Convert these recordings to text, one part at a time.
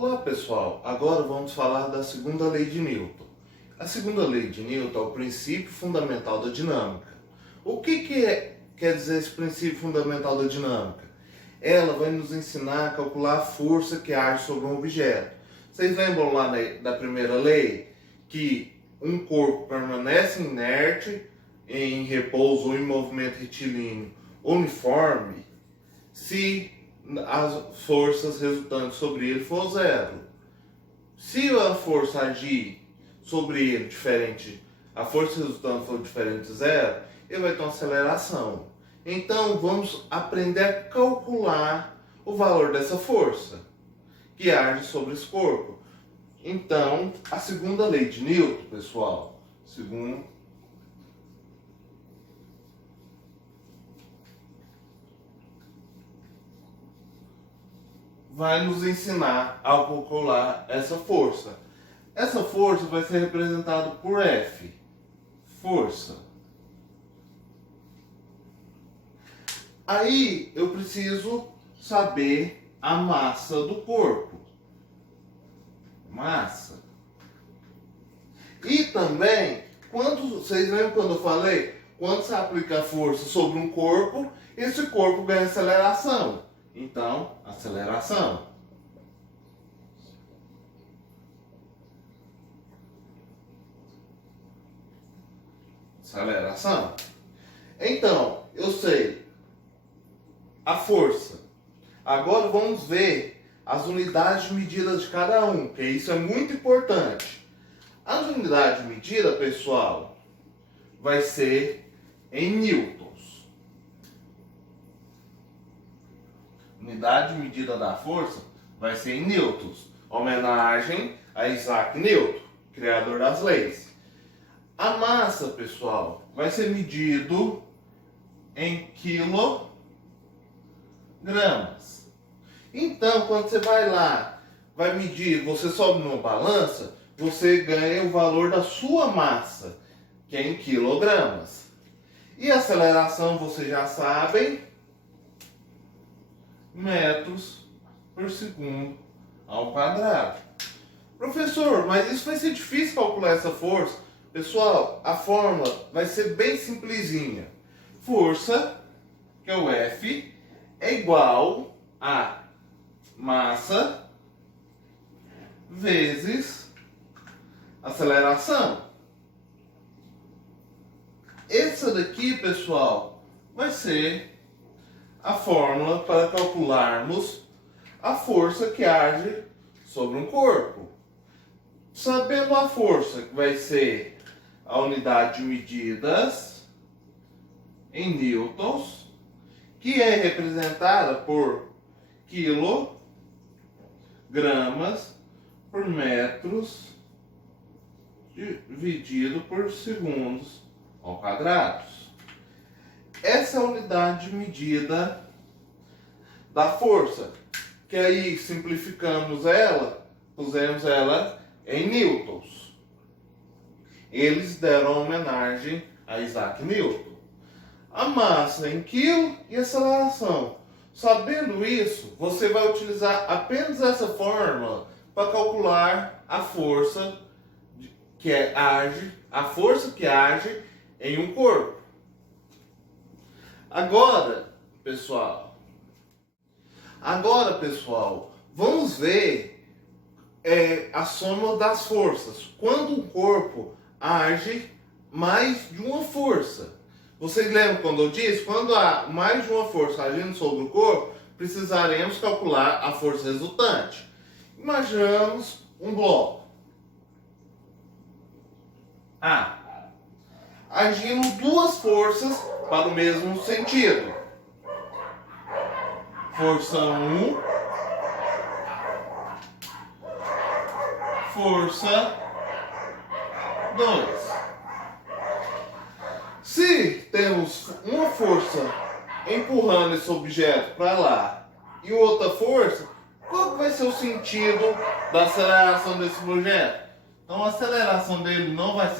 Olá pessoal, agora vamos falar da segunda lei de Newton. A segunda lei de Newton é o princípio fundamental da dinâmica. O que quer dizer esse princípio fundamental da dinâmica? Ela vai nos ensinar a calcular a força que age sobre um objeto. Vocês lembram lá da primeira lei que um corpo permanece inerte, em repouso ou em movimento retilíneo uniforme, se as forças resultantes sobre ele for zero. Se a força agir sobre ele diferente, a força resultante for diferente de zero, ele vai ter uma aceleração. Então vamos aprender a calcular o valor dessa força que age sobre esse corpo. Então, a segunda lei de Newton, pessoal, vai nos ensinar a calcular essa força. Essa força vai ser representada por F, força. Aí eu preciso saber a massa do corpo. Massa. E também, vocês lembram quando eu falei? Quando você aplica a força sobre um corpo, esse corpo ganha aceleração. Então, aceleração. Aceleração. Então, eu sei a força. Agora vamos ver as unidades de medida de cada um, porque isso é muito importante. As unidades de medida, pessoal, vai ser em newtons. Unidade de medida da força vai ser em newtons. Homenagem a Isaac Newton, criador das leis. A massa, pessoal, vai ser medido em quilogramas. Então, quando você vai lá, vai medir, você sobe numa balança, você ganha o valor da sua massa, que é em quilogramas. E a aceleração, vocês já sabem, metros por segundo ao quadrado. Professor, mas isso vai ser difícil calcular essa força? Pessoal, a fórmula vai ser bem simplesinha. Força, que é o F, é igual a massa vezes aceleração. Essa daqui, pessoal, vai ser a fórmula para calcularmos a força que age sobre um corpo. Sabendo a força, que vai ser a unidade de medidas em newtons, que é representada por quilogramas por metros dividido por segundos ao quadrado. Essa é a unidade de medida da força, que aí simplificamos ela, pusemos ela em newtons. Eles deram homenagem a Isaac Newton. A massa em quilo e a aceleração. Sabendo isso, você vai utilizar apenas essa fórmula para calcular a força que age em um corpo. Agora, pessoal, vamos ver a soma das forças. Quando um corpo age mais de uma força. Vocês lembram quando eu disse? Quando há mais de uma força agindo sobre o corpo, precisaremos calcular a força resultante. Imaginamos um bloco A, agindo duas forças para o mesmo sentido. Força 1, força 2. Se temos uma força empurrando esse objeto para lá e outra força, qual vai ser o sentido da aceleração desse objeto? Então a aceleração dele não vai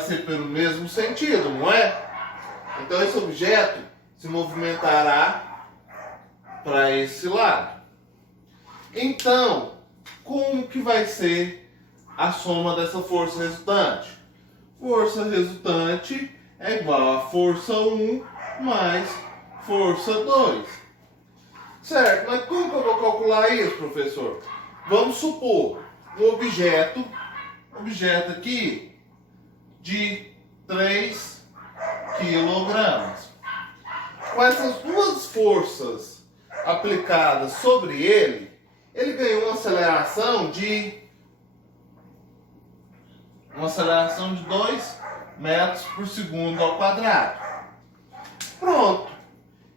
ser pelo mesmo sentido, não é? Então esse objeto se movimentará para esse lado. Então, como que vai ser a soma dessa força resultante? Força resultante é igual a força 1 mais força 2. Certo, mas como que eu vou calcular isso, professor? Vamos supor um objeto aqui de 3 quilogramas. Com essas duas forças aplicadas sobre ele ganhou uma aceleração de 2 metros por segundo ao quadrado. Pronto.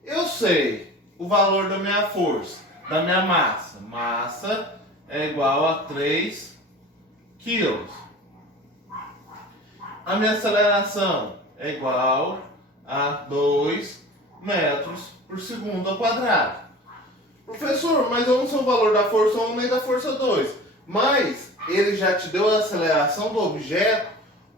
Eu sei o valor da minha força, da minha massa. Massa é igual a 3 quilos. A minha aceleração é igual a 2 metros por segundo ao quadrado. Professor, mas eu não sei o valor da força 1 nem da força 2. Mas ele já te deu a aceleração do objeto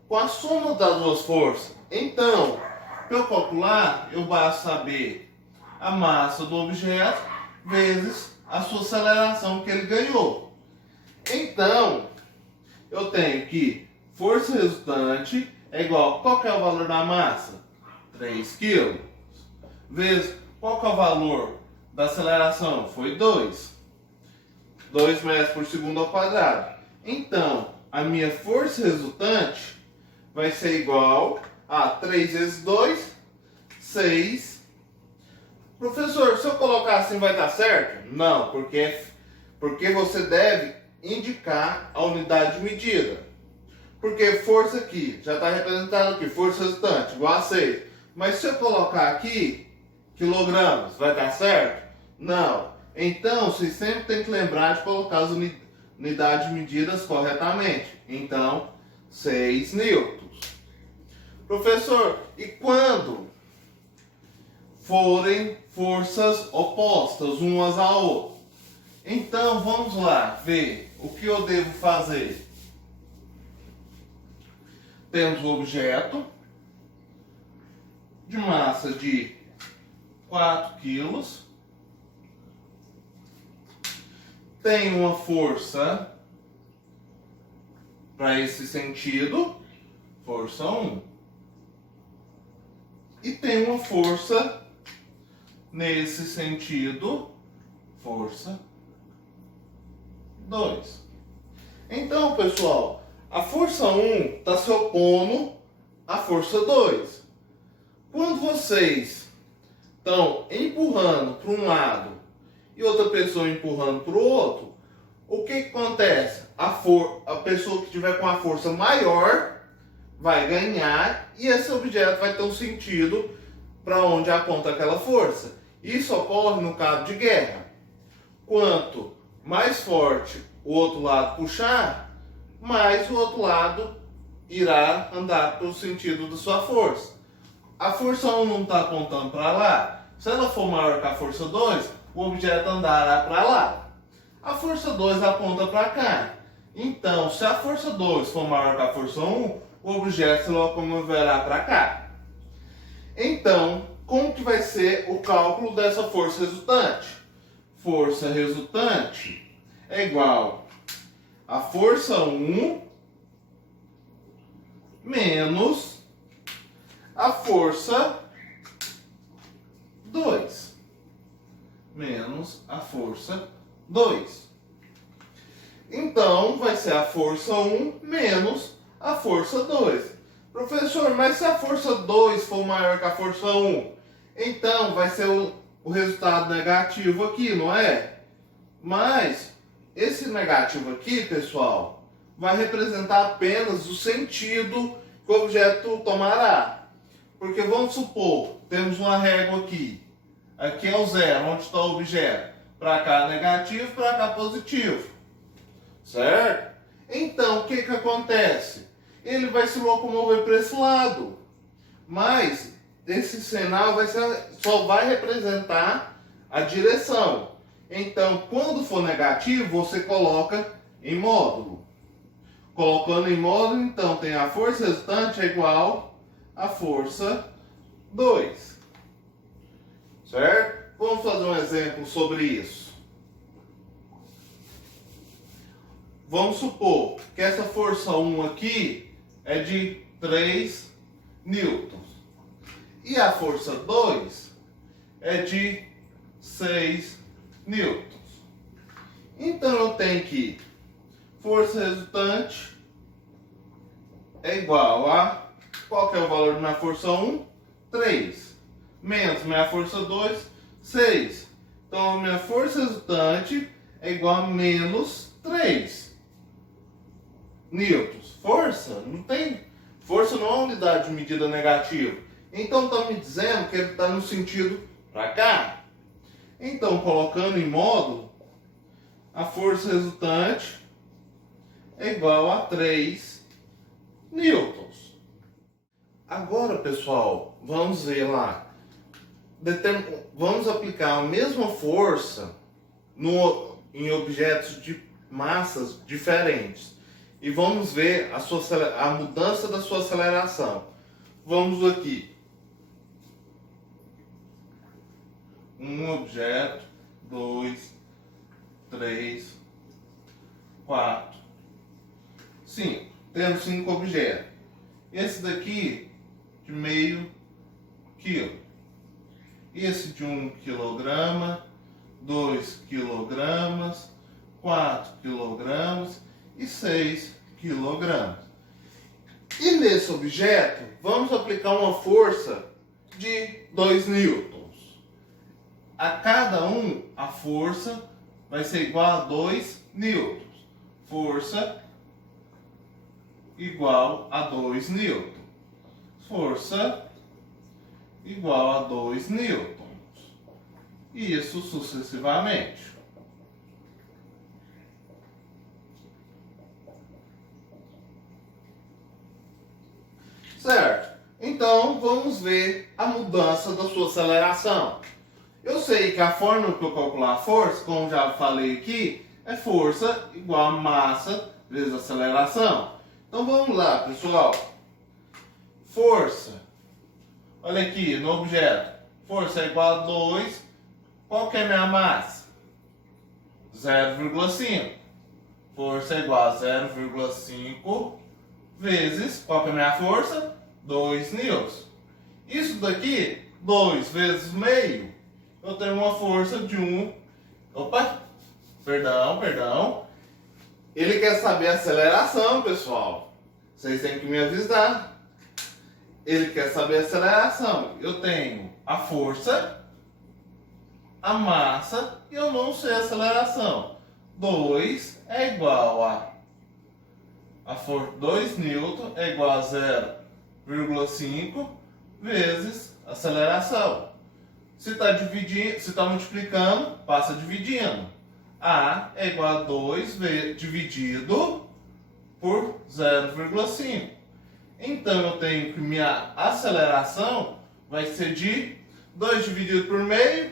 com a soma das duas forças. Então, para eu calcular, eu basta saber a massa do objeto vezes a sua aceleração que ele ganhou. Então, eu tenho que força resultante é igual, qual que é o valor da massa? 3 kg. Vezes, qual que é o valor da aceleração? Foi 2 metros por segundo ao quadrado. Então, a minha força resultante vai ser igual a 3 vezes 2, 6. Professor, se eu colocar assim vai dar certo? Não, porque você deve indicar a unidade de medida. Porque força aqui, já está representado aqui, força resultante, igual a 6. Mas se eu colocar aqui, quilogramas, vai dar certo? Não. Então, você sempre tem que lembrar de colocar as unidades de medidas corretamente. Então, 6 newtons. Professor, e quando forem forças opostas umas à outra? Então, vamos lá ver o que eu devo fazer. Temos o objeto de massa de 4 quilos. Tem uma força para esse sentido, força 1. E tem uma força nesse sentido, força 2. Então, pessoal, a força 1 está se opondo à força 2. Quando vocês estão empurrando para um lado e outra pessoa empurrando para o outro, o que acontece? A pessoa que estiver com a força maior vai ganhar e esse objeto vai ter um sentido para onde aponta aquela força. Isso ocorre no cabo de guerra. Quanto mais forte o outro lado puxar, mais o outro lado irá andar pelo sentido da sua força. A força 1 não está apontando para lá. Se ela for maior que a força 2, o objeto andará para lá. A força 2 aponta para cá. Então, se a força 2 for maior que a força 1, o objeto se locomoverá para cá. Então, como que vai ser o cálculo dessa força resultante? Força resultante é igual a força 1 menos a força 2. Menos a força 2. Então, vai ser a força 1 menos a força 2. Professor, mas se a força 2 for maior que a força 1, então vai ser o resultado negativo aqui, não é? Mas esse negativo aqui, pessoal, vai representar apenas o sentido que o objeto tomará. Porque vamos supor, temos uma régua aqui. Aqui é o zero, onde está o objeto. Para cá negativo, para cá positivo. Certo? Então, o que acontece? Ele vai se locomover para esse lado. Mas esse sinal só vai representar a direção. Então, quando for negativo, você coloca em módulo. Colocando em módulo, então, tem a força resultante é igual a força 2. Certo? Vamos fazer um exemplo sobre isso. vamos supor que essa força 1 aqui é de 3 newtons. E a força 2 é de 6 newtons. Então eu tenho que força resultante é igual a, qual que é o valor da minha força 1? 3. Menos minha força 2, 6. Então a minha força resultante é igual a menos 3 newtons. Força? Não tem. Força não é uma unidade de medida negativa. Então está me dizendo que ele está no sentido para cá. Então, colocando em módulo, a força resultante é igual a 3 newtons. Agora, pessoal, vamos ver lá. Vamos aplicar a mesma força em objetos de massas diferentes. E vamos ver a mudança da sua aceleração. Vamos aqui. Um objeto, 2, 3, 4, 5. Temos 5 objetos. Esse daqui de meio quilo. Esse de 1 quilograma, 2 quilogramas, 4 quilogramas e 6 quilogramas. E nesse objeto, vamos aplicar uma força de 2 newtons. A cada um, a força vai ser igual a 2 newtons. Força igual a 2 newtons. Força igual a 2 newtons. E isso sucessivamente. Certo? Então, vamos ver a mudança da sua aceleração. Eu sei que a forma que eu calcular a força, como já falei aqui, é força igual a massa vezes aceleração. Então vamos lá, pessoal. Força. Olha aqui no objeto. Força é igual a 2. Qual que é a minha massa? 0,5. Força é igual a 0,5 vezes, qual que é a minha força? 2 newtons. Isso daqui, 2 vezes meio, eu tenho uma força de 1. Opa! Perdão. Ele quer saber a aceleração, pessoal. Vocês têm que me avisar. Ele quer saber a aceleração. Eu tenho a força, a massa e eu não sei a aceleração. 2 é igual a 2 newton é igual a 0,5 vezes aceleração. Se está multiplicando, passa dividindo. A é igual a 2 dividido por 0,5. Então eu tenho que minha aceleração vai ser de 2 dividido por meio.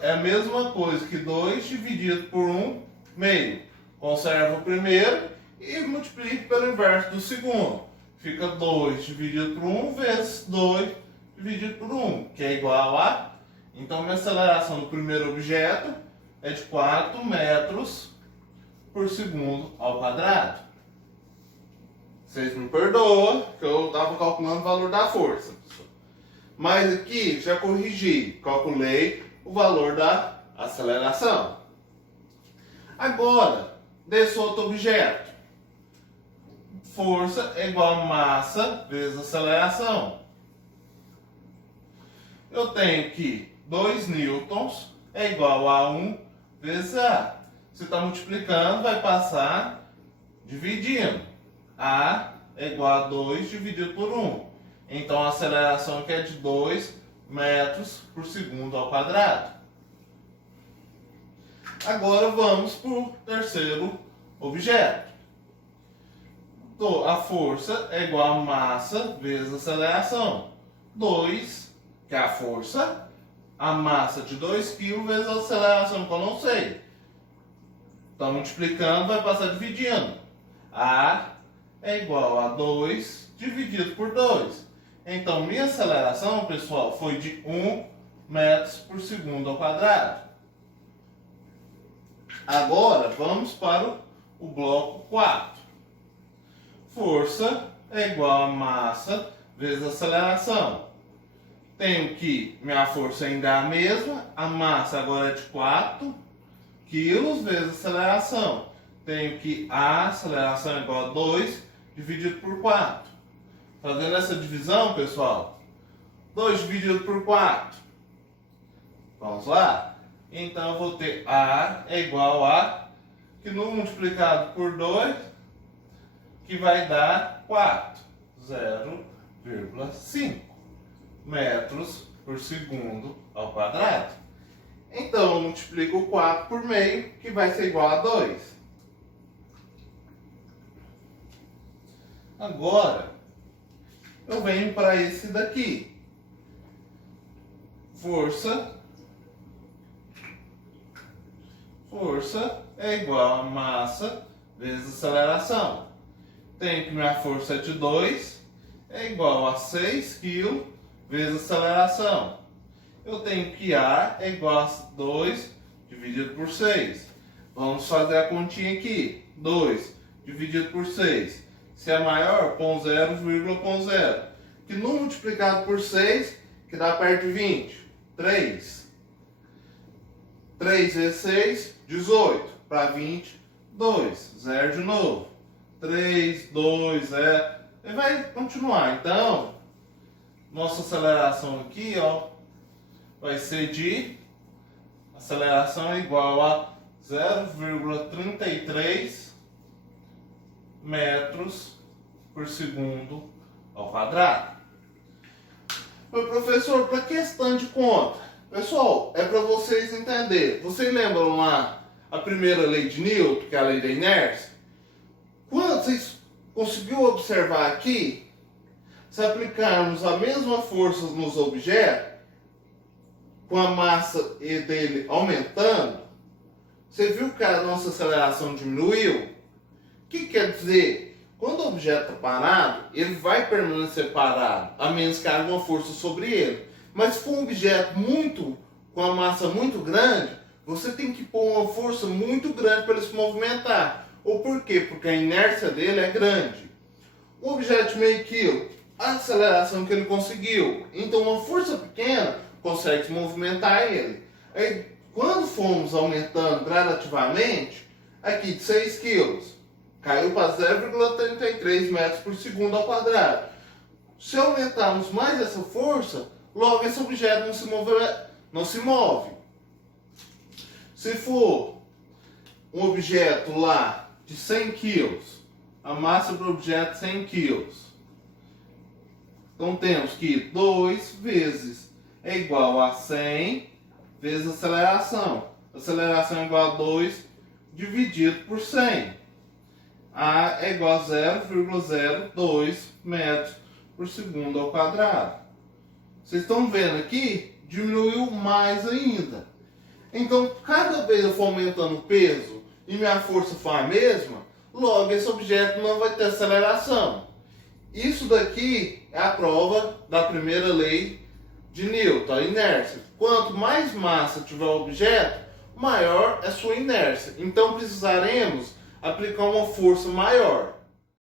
É a mesma coisa que 2 dividido por 1 meio. Conserva o primeiro e multiplique pelo inverso do segundo. Fica 2 dividido por 1 vezes 2 dividido por 1, que é igual a... Então, minha aceleração do primeiro objeto é de 4 metros por segundo ao quadrado. Vocês me perdoam, que eu estava calculando o valor da força. Mas aqui, já corrigi, calculei o valor da aceleração. Agora, desse outro objeto. Força é igual a massa vezes aceleração. Eu tenho que 2 newtons é igual a 1 vezes A. Se está multiplicando, vai passar dividindo. A é igual a 2 dividido por 1. Então a aceleração aqui é de 2 metros por segundo ao quadrado. Agora vamos para o terceiro objeto. A força é igual a massa vezes aceleração. 2, que é a força, a massa de 2 kg vezes a aceleração, que eu não sei. Então, multiplicando, vai passar dividindo. A é igual a 2 dividido por 2. Então, minha aceleração, pessoal, foi de 1 metros por segundo ao quadrado. Agora, vamos para o bloco 4. Força é igual a massa vezes aceleração. Tenho que minha força ainda é a mesma, a massa agora é de 4 quilos vezes a aceleração. Tenho que a aceleração é igual a 2 dividido por 4. Fazendo essa divisão, pessoal, 2 dividido por 4. Vamos lá? Então eu vou ter A é igual a, que no multiplicado por 2, que vai dar 4, 0,5 metros por segundo ao quadrado. Então eu multiplico o 4 por meio, que vai ser igual a 2. Agora, eu venho para esse daqui. Força é igual a massa vezes aceleração. Tenho que minha força é de 2, é igual a 6 kg vezes aceleração. Eu tenho que A é igual a 2 dividido por 6. Vamos fazer a continha aqui. 2 dividido por 6. Se é maior, põe 0, põe 0. Que no multiplicado por 6, que dá perto de 20. 3. 3 vezes 6, 18. Para 20, 2. 0 de novo. 3, 2, 0. E vai continuar. Então, nossa aceleração aqui, ó, vai ser de aceleração igual a 0,33 metros por segundo ao quadrado. Meu professor, para questão de conta, pessoal, é para vocês entenderem. Vocês lembram lá a primeira lei de Newton, que é a lei da inércia? Quando vocês conseguiram observar aqui, se aplicarmos a mesma força nos objetos, com a massa dele aumentando, você viu que a nossa aceleração diminuiu? O que quer dizer? Quando o objeto está parado, ele vai permanecer parado, a menos que haja uma força sobre ele. Mas se for um objeto com a massa muito grande, você tem que pôr uma força muito grande para ele se movimentar. Ou por quê? Porque a inércia dele é grande. Um objeto de meio quilo, a aceleração que ele conseguiu, então uma força pequena consegue se movimentar ele. Aí, quando fomos aumentando gradativamente, aqui de 6 quilos, caiu para 0,33 metros por segundo ao quadrado. Se aumentarmos mais essa força, logo esse objeto não se move. Se for um objeto lá de 100 quilos, a massa do objeto 100 quilos, então temos que 2 vezes é igual a 100 vezes a aceleração. A aceleração é igual a 2 dividido por 100. A é igual a 0,02 metros por segundo ao quadrado. Vocês estão vendo aqui? Diminuiu mais ainda. Então, cada vez eu for aumentando o peso e minha força for a mesma, logo esse objeto não vai ter aceleração. Isso daqui é a prova da primeira lei de Newton, a inércia. Quanto mais massa tiver o objeto, maior é sua inércia. Então precisaremos aplicar uma força maior.